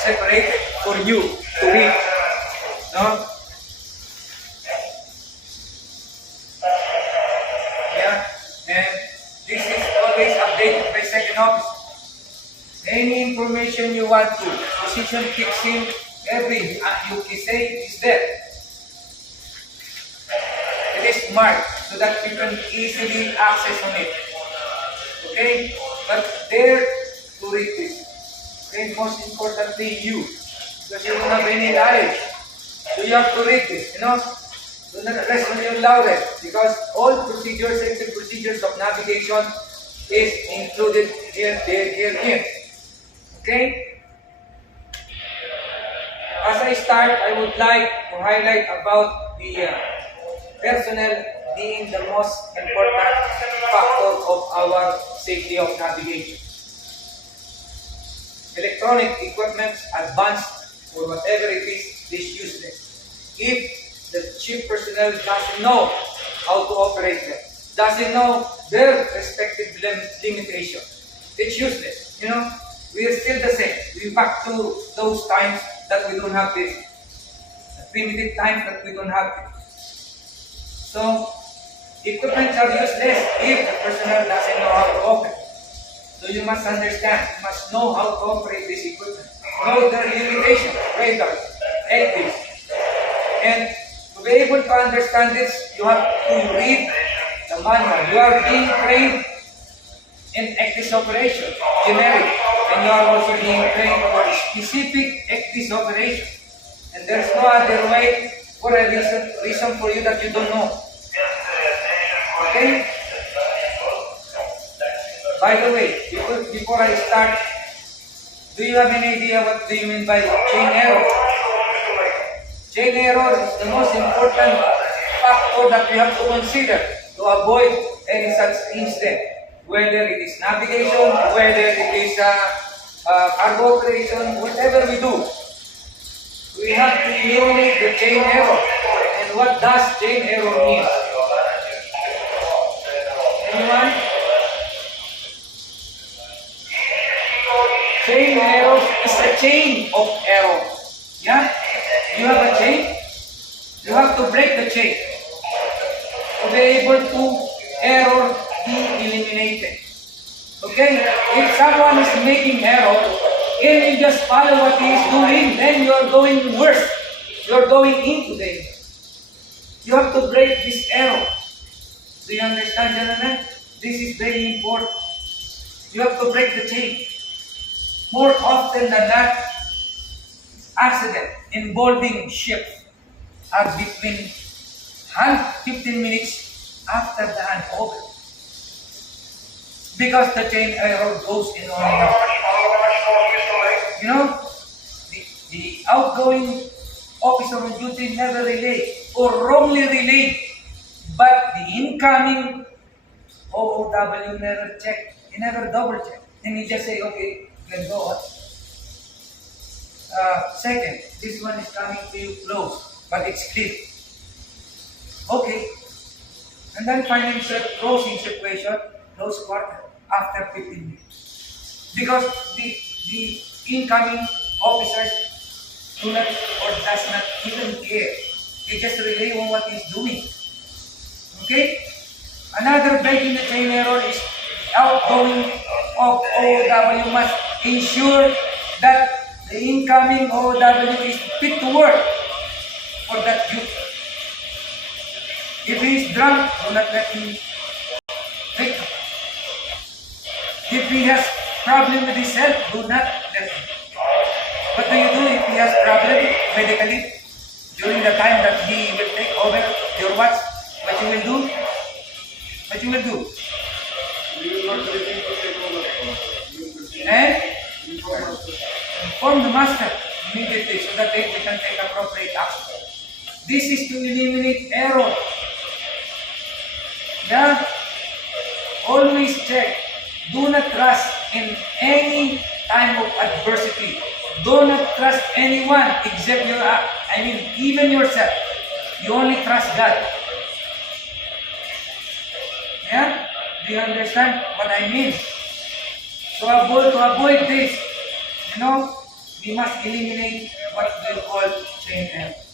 separated for you to read. No? Yeah, and this is always updated by second officer. Any information you want to, position kicks in, every you say is there. It is marked so that you can easily access on it. Okay? But there to read this. Okay, most importantly you. Because you don't have any knowledge. So you have to read this, you know. Do not rest on your laurels. Because all procedures, exit procedures of navigation is included here. Okay? As I start, I would like to highlight about the personnel being the most important factor of our safety of navigation. Electronic equipment, advanced or whatever it is useless. If the chief personnel doesn't know how to operate them, doesn't know their respective limitation, it's useless. You know, we are still the same. We're back to those times that we don't have this. The primitive times that we don't have it. So, equipment are useless if the personnel doesn't know how to operate. So you must understand, you must know how to operate this equipment. Know their limitation, radar, this. And to be able to understand this, you have to read the manual. You are being trained in ECDIS operation, generic. And you are also being trained for specific ECDIS operation. And there's no other way for a reason for you that you don't know. Okay? By the way, before I start, do you have any idea what do you mean by chain error? Chain error is the most important factor that we have to consider to avoid any such incident. Whether it is navigation, whether it is cargo operation, whatever we do, we have to eliminate the chain error. And what does chain error mean? Anyone? Chain error is a chain of error. Yeah? You have a chain, you have to break the chain to be able to error be eliminated. Okay? If someone is making error and you just follow what he is doing, then you are going worse. You are going into danger. You have to break this error. Do you understand, gentlemen? This is very important. You have to break the chain. More often than not, accidents involving ships are between 15 minutes after the handover. Because the chain error goes in on and out. You know, the outgoing officer on duty never relay or wrongly relay, but the incoming OOW never check. He never double check. And he just say, okay, you can go on. Second, this one is coming to you close, but it's clear. Okay. And then finding closing situation, close quarter, after 15 minutes. Because the incoming officers do not or does not even care. They just rely on what he's doing. Okay? Another break in the chain error is outgoing of OOW must ensure that the incoming OOW is fit to work for that duty. If he is drunk, do not let him take him. If he has problem with his health, do not let him. What do you do if he has problem medically during the time that he will take over your watch? What you will do? What you will do? And inform the master immediately so that they can take appropriate action. This is to eliminate error. Yeah? Always check. Do not trust in any time of adversity. Do not trust anyone except even yourself. You only trust God. Yeah? Do you understand what I mean? To avoid this, we must eliminate what we call train F.